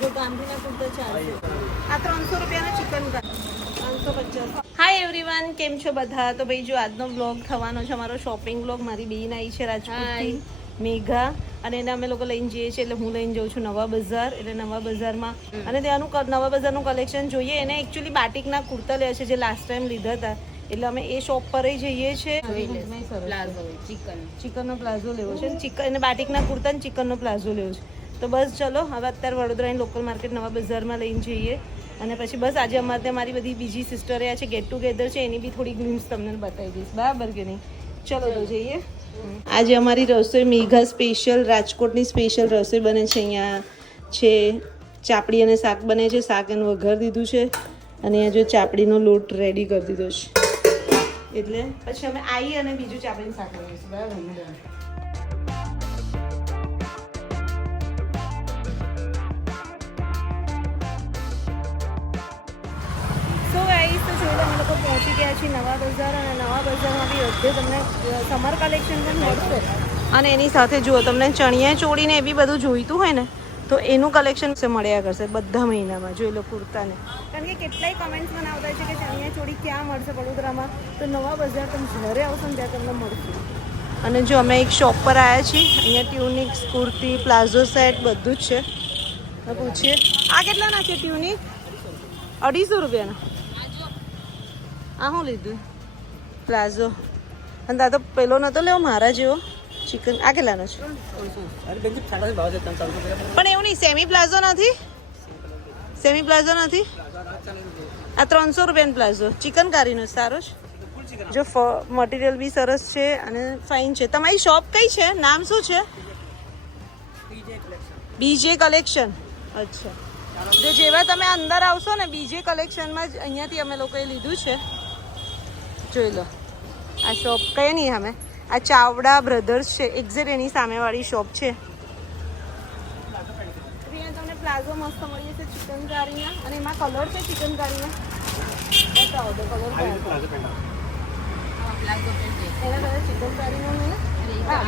જો ગાંધીના કુર્તા 400. આ 300 રૂપિયાના ચિકન કા 550. હાય એવરીવન, કેમ છો બધા? તો ભાઈ જો આજનો બ્લોગ થવાનો છે અમારો શોપિંગ બ્લોગ. મારી બેન આવી છે રાજકોટથી, મેઘા, અને એને અમે લોકો લઈને જઈએ છીએ. એટલે હું લઈને જાઉં છું નવા બજાર. એટલે નવા બજારમાં અને ત્યાંનું નવા બજારનું કલેક્શન જોઈએ. એને એકચ્યુઅલી બાટિકના કુર્તા લે છે જે લાસ્ટ ટાઈમ લીધા હતા. એટલે અમે એ શોપ પર જઈએ છીએ. ચિકનનો પ્લાઝો લેવો છે. ચિકન અને બાટિકના કુર્તા અને ચિકનનો પ્લાઝો લેવો છે. તો બસ ચલો હવે અત્યારે વડોદરાની લોકલ માર્કેટ નવા બજારમાં લઈને જઈએ. અને પછી બસ આજે અમારે ત્યાં મારી બધી બીજી સિસ્ટર રહ્યા છે, ગેટ ટુગેધર છે. એની બી થોડી ગ્લિમ્સ તમને બતાવી દઈશ, બરાબર કે નહીં? ચલો તો જઈએ. આજે અમારી રસોઈ મેઘા સ્પેશિયલ, રાજકોટની સ્પેશિયલ રસોઈ બને છે. અહીંયા છે ચાપડી અને શાક બને છે. શાક એનું વઘાર દીધું છે અને અહીંયા જો ચાપડીનો લોટ રેડી કરી દીધો છે. એટલે પછી અમે આવી અને બીજું ચાપડીનું શાક બનાવીશું, બરાબર? અમે લોકો પહોંચી ગયા છીએ નવા બજાર. અને નવા બજારમાં બી બધે તમને સમર કલેક્શન પણ મળશે. અને એની સાથે જુઓ, તમને ચણિયા ચોળીને એ બી બધું જોઈતું હોય ને તો એનું કલેક્શન મળ્યા કરશે બધા મહિનામાં. જોઈ લો કુર્તાને, કારણ કે કેટલાય કમેન્ટ્સ મને આવતા છે કે ચણિયા ચોળી ક્યાં મળશે વડોદરામાં. તો નવા બજાર તમે જ્યારે આવશો ને ત્યાં તમને મળશે. અને જો અમે એક શોપ પર આવ્યા છીએ. અહીંયા ટ્યુનિક્સ, કુર્તી, પ્લાઝો સેટ બધું જ છે. પૂછીએ આ કેટલાના છે ટ્યુનિક? 250 રૂપિયાના. આ શું લીધું? પ્લાઝો. અને આ તો પેલો નતો લેવો મારા જેવો ચિકન. આ કેટલાનો છે? પણ એવું નહીં, સેમી પ્લાઝો નથી? સેમી પ્લાઝો નથી? આ 300 રૂપિયાનો પ્લાઝો ચિકન કારીનો સારો છે. જો મટીરિયલ બી સરસ છે અને ફાઇન છે. તમારી શોપ કઈ છે? નામ શું છે? બીજે કલેક્શન. અચ્છા, જો જેવા તમે અંદર આવશો ને બીજે કલેક્શનમાં જ અહીંયાથી અમે લોકોએ લીધું છે. જોઈ લો આ શોપ કઈ નહીં, અમે આ ચાવડા બ્રધર્સ છે, એક્ઝેક્ટ એની સામેવાળી શોપ છે. અહીંયા તમને પ્લાઝો મસ્ત મળી જશે ચિકન કારીના. અને એમાં કલર છે ચિકન કારીના. બતાવો તો કલર એના ચિકન કારીનો મેઘા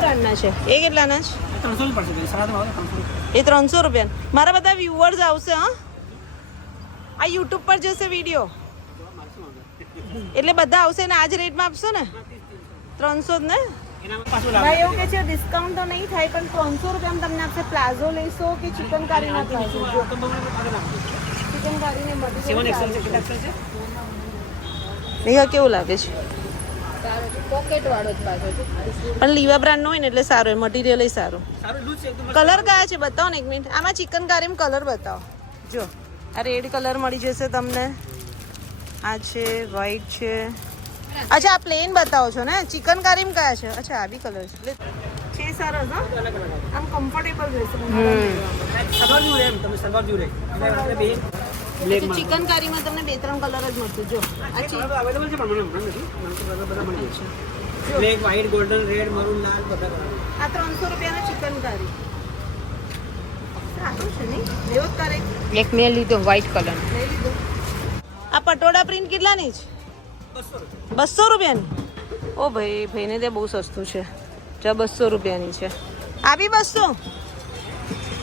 બ્રાન્ડના છે. એ કેટલાના છે? એ 300 રૂપિયા. મારા બધા વ્યુઅર્સ આવશે. હા, આ યુટ્યુબ પર જશે વિડીયો એટલે બધા આવશે ને આ જ રેટમાં આપશો ને? 300 જ ને ભાઈ? એવું કે છે ડિસ્કાઉન્ટ તો નહીં થાય, પણ 300 રૂપિયામાં તમને આપશે. પ્લાઝો લેશો કે ચિકન કારીના પ્લાઝો? ચિકન કારીને મેઘા કેવું લાગે છે? પોકેટ વાળો જ પ્લાઝો છે, પણ લીવા બ્રાન્ડનો હોય ને એટલે સારો હોય, મટીરિયલ એ સારું. કલર કયા છે બતાવો ને એક મિનિટ. આમાં ચિકન કારીમાં કલર બતાવો. જો આ રેડ કલર મળી જશે તમને. આ છે વ્હાઈટ છે. અચ્છા, આ પ્લેન બતાવો છો ને? ચિકન કારીમ કયા છે? અચ્છા, આ બી કલર છે. છે સરસ. હા, આમ કમ્ફર્ટેબલ રહેશે. ચિકન કારીમાં તમને 2-3 કલર જ મળશે. જો black, white, golden, red, maroon, લાલ બધા કલર. આ 300 રૂપિયાનો ચિકન કારી સારું છે નહીં? લેવો કરે એક મેં લીધો વ્હાઈટ કલર લઈ લીધો. આ પટોળા પ્રિન્ટ કેટલાની છે? 200 રૂપિયાની. ઓ ભાઈ, ભાઈને ત્યાં બહુ સસ્તું છે. જો 200 રૂપિયાની છે. આ બી 200?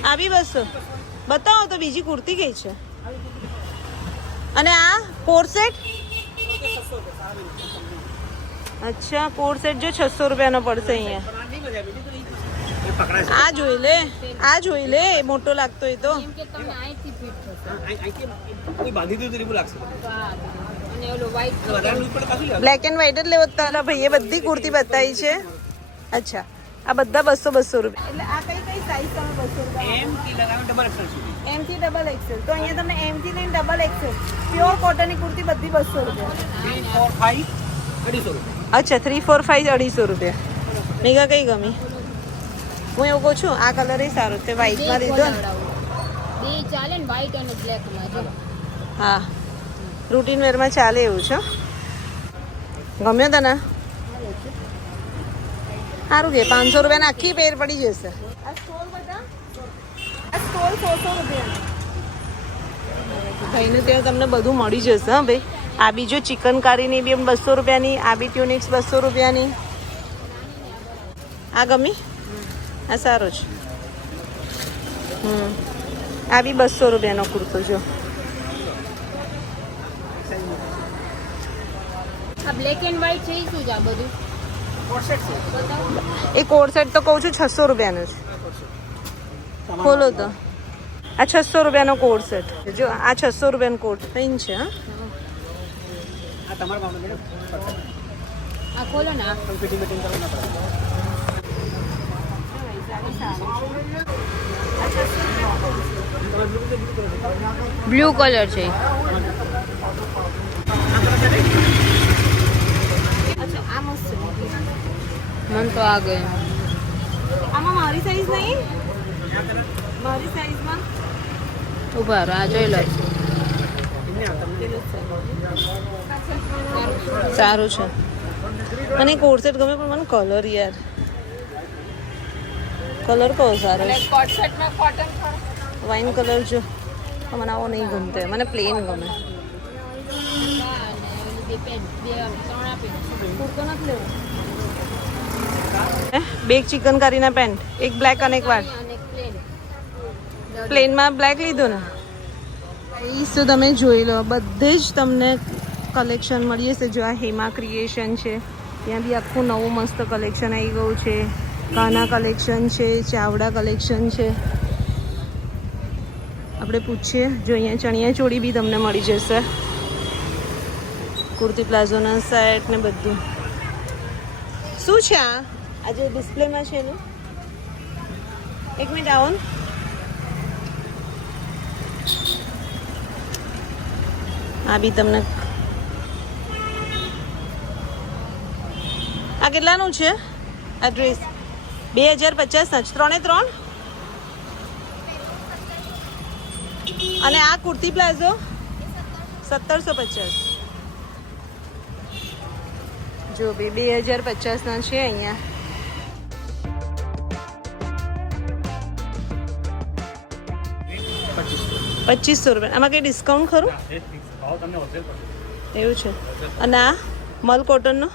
આ બી 200? બતાવો તો બીજી કુર્તી કઈ છે? અને આ કોર સેટ? અચ્છા, કોર સેટ જો 600 રૂપિયાનો પડશે અહીંયા. આ જોઈ લે, આ જોઈ લે, મોટો લાગતો હોય તો. બ્લેક એન્ડ વ્હાઈટ જ લેવો તારા ભાઈએ બધી કુર્તી બતાવી છે. અચ્છા, આ બધા 200 રૂપિયા. એટલે આ કઈ કઈ સાઈઝ તમે 200 રૂપિયા? M થી ડબલ એક્સેલ. તો અહીંયા તમને M થી લઈને ડબલ એક્સેલ પ્યોર કોટનની કુર્તી બધી 200 રૂપિયા. 3, 4, 5 250 રૂપિયા. અચ્છા, 3, 4, 5 250 રૂપિયા. મેઘા કઈ ગમી? હું એવું કહું છું, આ કલર એ સારો છે. વ્હાઈટમાં લીધો ને? બે ચાલે ને, વ્હાઈટ અને બ્લેકમાં. હા, રૂટીન વેરમાં ચાલે એવું છે. ગમ્યો તને? સારું કે 500 રૂપિયાના આખી પેર પડી જશે. આ સ્ટોલ બધા આ સ્ટોલ 400 રૂપિયા. ભાઈને ત્યાં તમને બધું મળી જશે. હા ભાઈ, આ બીજો ચિકન કારીની બી 200 રૂપિયાની. આ બી ટ્યુનિક્સ 200 રૂપિયાની. આ ગમી? આ સારો છે. આ બી 200 રૂપિયાનો કુર્તો જો. આ બ્લેક એન્ડ વ્હાઈટ છે શું છે આ બધું? એ કોડ સેટ તો કહું છું 600 રૂપિયાનો છે. ખોલો તો. આ 600 રૂપિયાનો કોડ સેટ જો. આ 600 રૂપિયાનો કોડ પેન છે. હા આ ખોલો ને. બ્લુ કલર છે. અચ્છા આ મસ્ત છે. મન તો આ ગયું. આમાં મારી સાઈઝ નહીં. મારી સાઈઝમાં ઉભા રહો, આ જોઈ લો. સારું છે. મને કોડ સેટ ગમે પણ મને કલર યાર કલર કયો સારો છે? કોટ સેટમાં કોટન વાઇન કલર જો. મને આવો નહીં ગમતો. મને પ્લેન ગમે. કુર્તો નથી લેવો. બે ચિકન કરીના પેન્ટ, એક બ્લેક અને એક વ્હાઈટ. પ્લેનમાં બ્લેક લીધું ને. એ તો તમે જોઈ લો. બધે જ તમને કલેક્શન મળી જશે. જો આ હેમા ક્રિએશન છે, ત્યાં બી આખું નવું મસ્ત કલેક્શન આવી ગયું છે. કાના કલેક્શન છે, ચાવડા કલેક્શન છે. આપણે પૂછીએ. જો અહીંયા ચણિયા ચોળી બી તમને મળી જશે. કુર્તી પ્લાઝોના સેટ ને બધું. શું છે આ આજે ડિસ્પ્લેમાં છે એનું? એક મિનિટ આવો ને. આ બી તમને આ કેટલાનું છે આ ડ્રેસ? 2050 ના જ 3 3. અને આ કુર્તી પ્લાઝો 1750. જો બી 2050 ના છે અહીંયા. ₹2500. આમાં કઈ ડિસ્કાઉન્ટ ખરું? એવું છે. અને આ મલ કોટનનો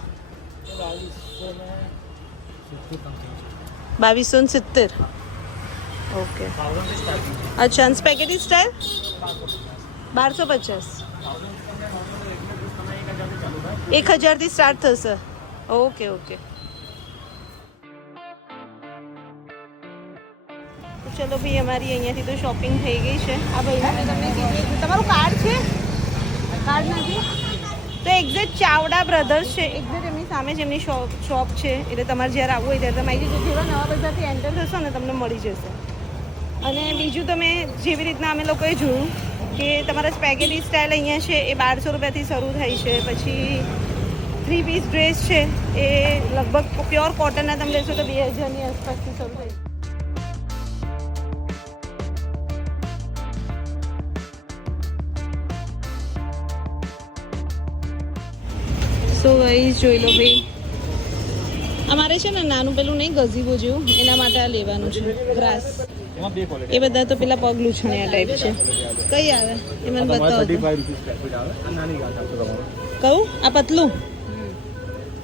2270. ઓકે. અચ્છા. અને સ્પેગેટી સ્ટાઇલ 1250. 1000 સ્ટાર્ટ થશે. Okay okay. તો ચલો ભાઈ અમારી અહીંયાથી તો શોપિંગ થઈ ગઈ છે. આ ભાઈ મેં તમને કીધું તમારું કાર્ડ છે? કાર્ડ નથી તો એક્ઝેક્ટ ચાવડા બ્રધર્સ છે. એક્ઝેક્ટ એમની સામે જ એમની શોપ છે. એટલે તમારે જ્યારે આવવું હોય ત્યારે તમે આવી જજો. જેવા નવા બજારથી એન્ટર થશો ને તમને મળી જશે. અને બીજું તમે જેવી રીતના અમે લોકોએ જોયું કે તમારા સ્પેગેટી સ્ટાઇલ અહીંયા છે એ 1200 રૂપિયાથી શરૂ થાય છે. પછી 3 પીસ ડ્રેસ છે એ લગભગ પ્યોર કોટનના તમે લેશો તો 2000ની આસપાસથી શરૂ થાય છે. સો ગાઈસ જોઈ લો ભાઈ. અમારે છે ને નાનું પેલું નહીં ગઝીબો જેવું એના માટે આ લેવાનું છે ગ્રાસ. એ બધા તો પેલા પગ લૂછણિયા ટાઈપ છે. કઈ આવે એ મને બતાવો. કહું આ પતલું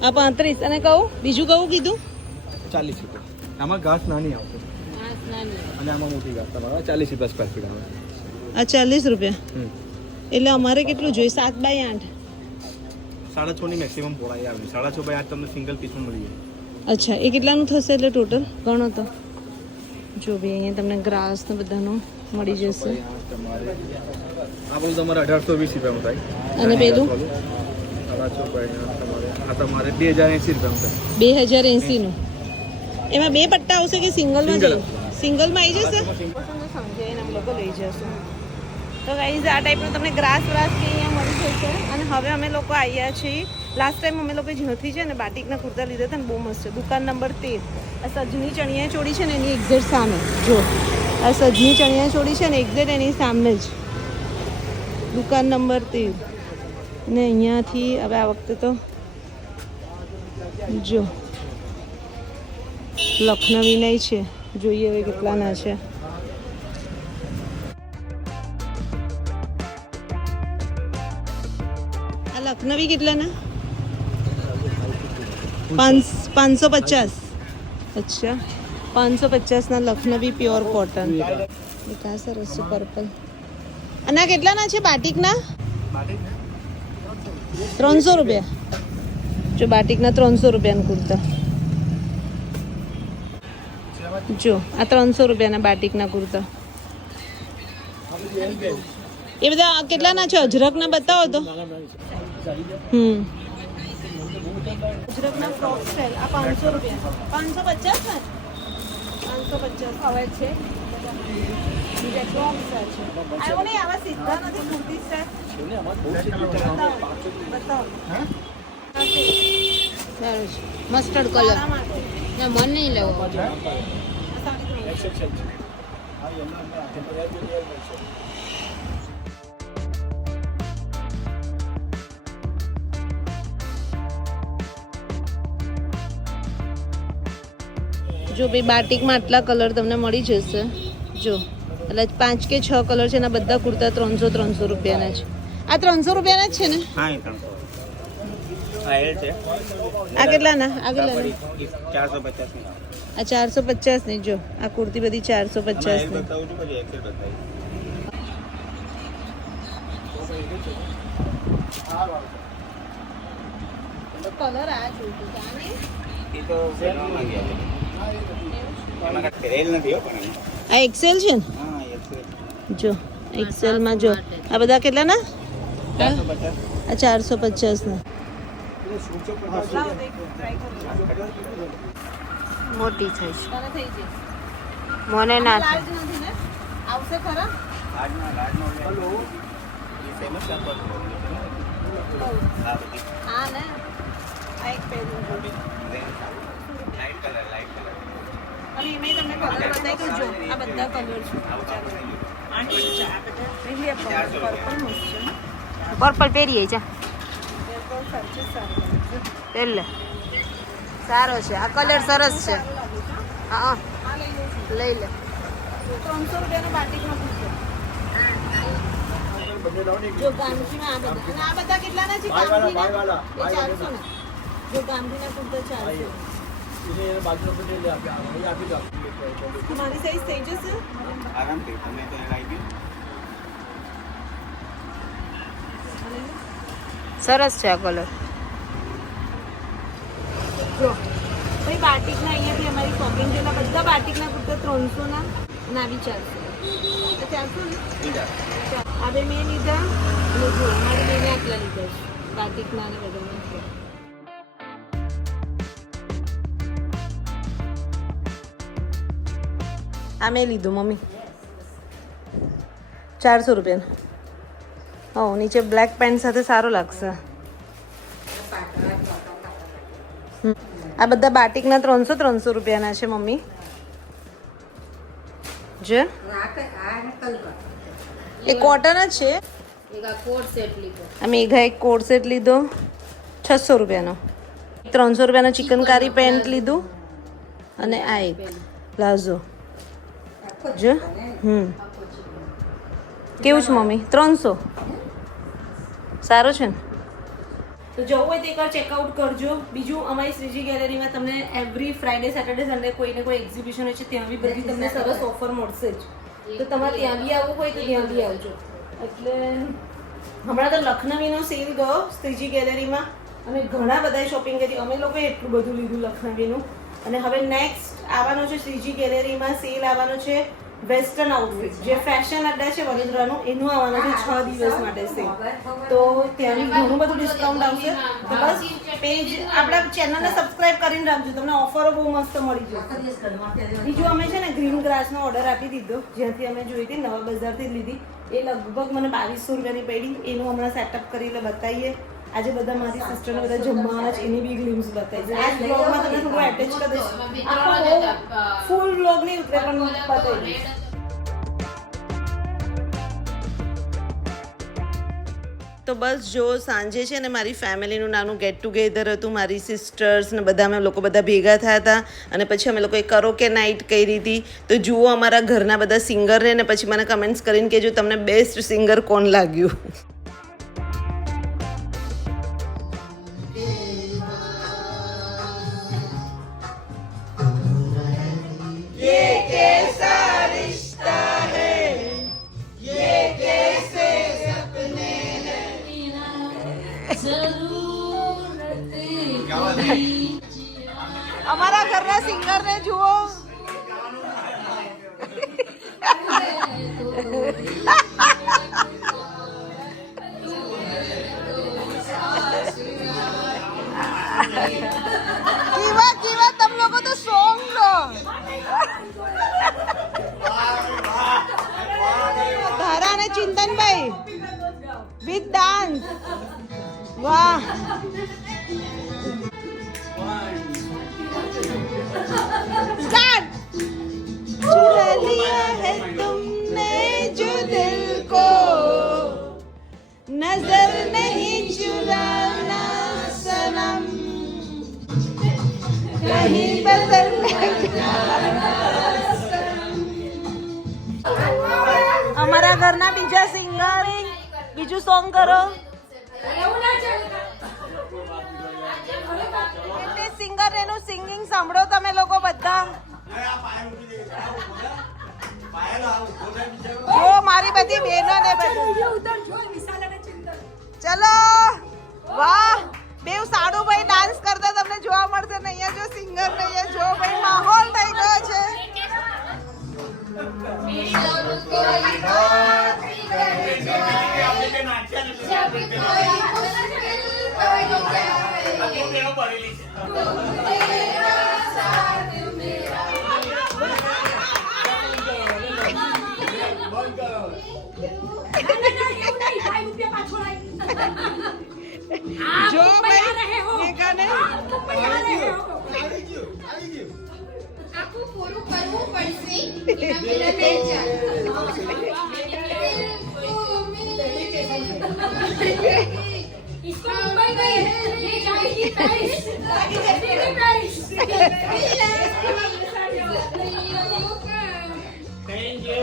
આ 35 અને કહું બીજું કહું કીધું 40 રૂપિયા. આમાં ઘાસ નાની આવશે અને આમાં મોટી ઘાસ તમારા 40 રૂપિયા સ્ક્વેર ફીટ આવે. આ 40 રૂપિયા. એટલે અમારે કેટલું જોઈએ? 7 બાય 8. 6.5 ની મેક્સિમમ પહોળાઈ આવે. 6.5 બાય 8 તમને સિંગલ પીસમાં મળી જાય. અચ્છા. એ કેટલાનું થશે એટલે ટોટલ ગણો તો? જો ભાઈ અહીંયા તમને ગ્રાસ ને બધાનું મળી જશે. આ બધું તમારે 1820 રૂપિયામાં થાય. અને પેલું 6.5 બાય 8 તમારે 2080 રૂપિયામાં થાય. 2080 નું. એમાં બે પટ્ટા આવશે કે સિંગલમાં જ? સિંગલમાં આવી જશે. સમજાઈને અમે લોકો લઈ જશું. તો ગાઈઝ આ ટાઈપનું તમને ગ્રાસ વ્રાસ કે અહીંયા મળી જશે. અને હવે અમે લોકો આવ્યા છીએ. લાસ્ટ ટાઈમ અમે લોકો જ્યાંથી છે ને બાટિકના કુર્તા લીધા હતા ને બહુ મસ્ત છે. દુકાન નંબર 13. આ સજની ચણિયા ચોળી છે ને એની એક્ઝેક્ટ સામે. જો આ સજની ચણિયા ચોળી છે ને એક્ઝેક્ટ એની સામે જ દુકાન નંબર 13. ને અહીંયાથી હવે આ વખતે તો જો લખનવી નહીં છે. જોઈએ હવે કેટલાના છે. આ લખનવી કેટલાના? 550. અચ્છા. 550 લખનવી પ્યોર કોટન. એક આ સરસ છે પર્પલ. અને આ કેટલાના છે બાટિકના? 300 રૂપિયા. જો બાટિકના 300 રૂપિયાના કુર્તા. જો આ 300 રૂપિયાના બાટિકના કુર્તા. એ બધા કેટલાના છે? અજરકના બતાવો તો. અજરકના ફ્રોક સ્ટાઇલ આ 500 રૂપિયા. 550 ને? 550 હવે છે. બીજા ક્રોમ સ્ટાઇલ છે. આવો નહીં, આવા સીધા નથી કુર્તી સ્ટાઇલ. બતાવો. સારું છે મસ્ટર્ડ કલર ના મન નહીં લેવો. જો ભાઈ બાટિકમાં આટલા કલર તમને મળી જશે. જો એટલે 5 કે 6 કલર છે એના બધા કુર્તા 300 રૂપિયાના છે. આ 300 રૂપિયાના જ છે ને? હા એ 300. આ એલ છે. આ કેટલાના? આ કેટલાના? 450 ની. આ 450 ની. જો આ કુર્તી બધી 450 ની. બતાવું છું પછી એક્સેલ બતાવી. કલર આ જોઈતું છે. એ તો સેલમાં ગયા એમાં એલ નથી હો પણ આ એક્સેલ છે ને? હા એક્સેલ. જો એક્સેલ માં જો આ બધા કેટલાના? 450. આ 450 ના. મોટી થઈ છે તને થઈ જશે. મને ના થાય. લાર્જ નથી ને? આવશે ખરા? લાડનો હેલો એ ફેમસ કાપડ હા ને આ એક પહેલું લાઈટ કલર અને એમાં તમને કલર બતાવી તો જો આ બધા કલર છે. પર્પલ પહેરીએ છે એટલે સારો છે આ કલર સરસ છે. હા લઈ લે. 300 રૂપિયાનો બાટિકમાં પૂછો. જો ગાંધીમાં આ બધા અને આ બધા કેટલાના છે? ગાંધીના એ 400 ના. જો ગાંધીના કુર્તા 400. તમારી સાઈઝ થઈ જશે? આરામથી તમે તો લાવી સરસ છે આ કલર. જો ભાઈ બાટિકના અહીંયાથી અમારી શોપિંગ છે બધા બાટિકના કુર્તા 300 ના અને આવી 400. 400 ને? આ બે મેં લીધા અને જો અમારી બેને આટલા લીધા છે બાટિકના અને બધા. આ મેં લીધું મમ્મી 400 રૂપિયાનો. હા નીચે બ્લેક પેન્ટ સાથે સારો લાગશે. આ બધા બાટિકના 300 રૂપિયાના છે મમ્મી. જે એ કોટન જ છે. એક આ કોટ સેટ લીધો. આ મેઘા એક કોટ સેટ લીધો 600 રૂપિયાનો. 300 રૂપિયાનો ચિકનકારી પેન્ટ લીધું અને આ એક પ્લાઝો. જો કેવું છે મમ્મી? 300. સારો છે ને? તો જવું હોય તો એકવાર ચેકઆઉટ કરજો. બીજું અમારી શ્રીજી ગેલેરીમાં તમને એવરી ફ્રાઈડે સેટરડે સન્ડે કોઈને કોઈ એક્ઝિબિશન હોય છે ત્યાં બી બધી તમને સરસ ઓફર મળશે જ. તો તમારે ત્યાં બી આવવું હોય તો ત્યાં બી આવજો. એટલે હમણાં તો લખનવીનો સેલ ગયો શ્રીજી ગેલેરીમાં. અમે ઘણા બધા શોપિંગ કરી. અમે લોકોએ એટલું બધું લીધું લખનવીનું. અને હવે નેક્સ્ટ આવવાનો છે શ્રીજી ગેલેરીમાં સેલ આવવાનો છે વેસ્ટર્ન આઉટફિટ જે ફેશન અડ્ડા છે વડોદરાનું એનું આવવાનું છે 6 દિવસ માટે સેલ. તો ત્યાં ઘણું બધું ડિસ્કાઉન્ટ આવશે. તો બસ પેજ આપણા ચેનલને સબસ્ક્રાઇબ કરીને રાખજો. તમને ઓફરો બહુ મસ્ત મળી જશે. બીજું અમે છે ને ગ્રીન ગ્રાસનો ઓર્ડર આપી દીધો જ્યાંથી અમે જોઈ હતી નવા બજારથી લીધી. એ લગભગ મને 2200 રૂપિયાની પડી. એનું હમણાં સેટઅપ કરીને બતાવીએ. આજે બધા મારી સિસ્ટરને બધા જમવાના છે એની બી ગ્લિમ્સ બતાવી છે. આ બ્લોગમાં તમને થોડું એટેચ કરી દઈશ. આખો ફૂલ બ્લોગ નહીં ઉતરે પણ બતાવી દઈશ. તો બસ જો સાંજે છે ને મારી ફેમિલીનું નાનું ગેટ ટુગેધર હતું. મારી સિસ્ટર્સ ને બધા અમે લોકો બધા ભેગા થયા હતા અને પછી અમે લોકોએ કરોકે નાઇટ કરી હતી. તો જુઓ અમારા ઘરના બધા સિંગરને ને પછી મને કમેન્ટ્સ કરીને કહેજો તમને બેસ્ટ સિંગર કોણ લાગ્યું. બહારના સિંગરને જુઓ. કેવા તમ લોકો તો સોંગ લો. ધારા અને ચિંતનભાઈ વિથ ડાન્સ. વાહ. स्टार्ट. चुरा लिया है तुमने जो दिल को, नजर नहीं चुराना सनम, कहीं बदल અમારા ઘરના બીજા સિંગર બીજું સોંગ કરો. સિંગર એનું સિંગિંગ સાંભળો તમે લોકો બધા. જો મારી બધી બહેનો ને બધું. ચલો. વાહ. બેવ સાડુભાઈ ડાન્સ કરતા તમને જોવા મળશે ને અહીંયા જો સિંગર ને અહીંયા જો ભાઈ માહોલ થઈ ગયો છે. જો ભાઈ મેઘાને આખું પૂરું કરવું પડશે એના પેલા નહીં ચાલે. इसको मुंबई गई है ये जाएगी पेरिस पेरिस थैंक यू.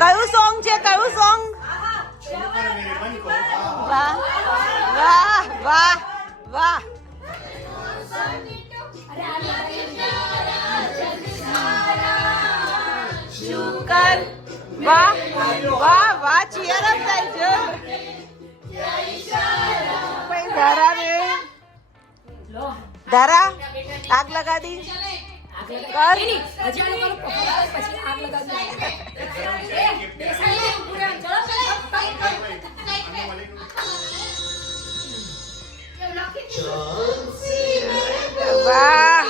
કયું સોંગ છે? કયું સોંગ? વાહ વાહ વાહ વાહ. શુકર. વાહ વાહ વાહ. ચીયર અપ થાય છે. ભાઈ ધારા ને ધારા આગ લગા દી. વાહ.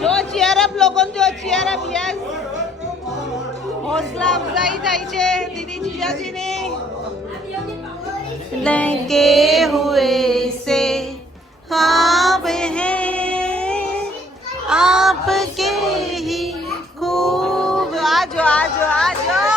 જો ચીયર અપ લોકો જો ચીયર અપ. યસ. હौसला અફઝાઈ થાય છે દીદી જીજાજીને. लगे हुए से ख्वाब हैं आपके ही खूब. आजो आजो आजो.